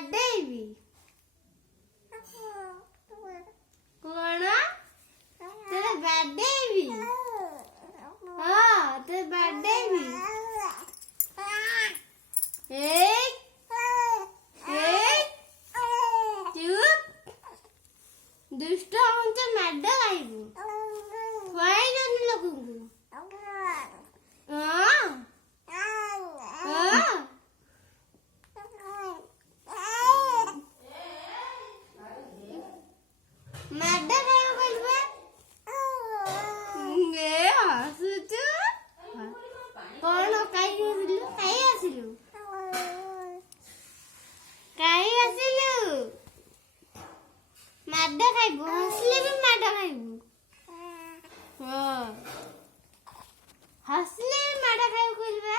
ବାଡେଇବି। କଣ? ତତେ ବାଡେଇବି। ହଁ ତତେ ବାଡେଇବି। ଏଇ ଚୁପ୍। ଦୁଷ୍ଟ ହଉଛ ମାଡ ଖାଇବୁ। ଖୁଆଇଲନି ଲୋକଙ୍କୁ। ମାଡ ଖାଇବୁ କହିଲୁ ହସୁଛୁ। କଣ କାହିଁକି ଆସିଲୁ? କାହିଁ ଆସିଲୁ? କାହିଁ ଆସିଲୁ? ମାଡ ଖାଇବୁ। ହସିଲେ ବି ମାଡ ଖାଇବୁ। ହଁ ହସିଲେ ବି ମାଡ ଖାଇବୁ କହିଲୁ ବା।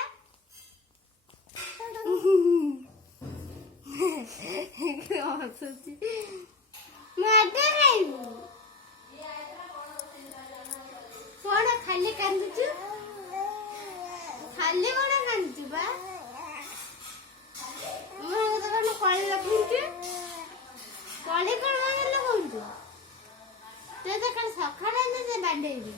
ହସୁଛି। ମାଡ ଖାଇବୁ। କଣ ଖାଲି କାନ୍ଦୁଛୁ? ଖାଲି କଣ କାନ୍ଦୁଛୁ ବା? ମୁଁ ତ କଣ କଳି ଲଗଉଛୁ? କଳି କଣ ଲଗଉଛୁ? ତୁ ତ କାଲି ସକାଳେ ବାଡେଇବି।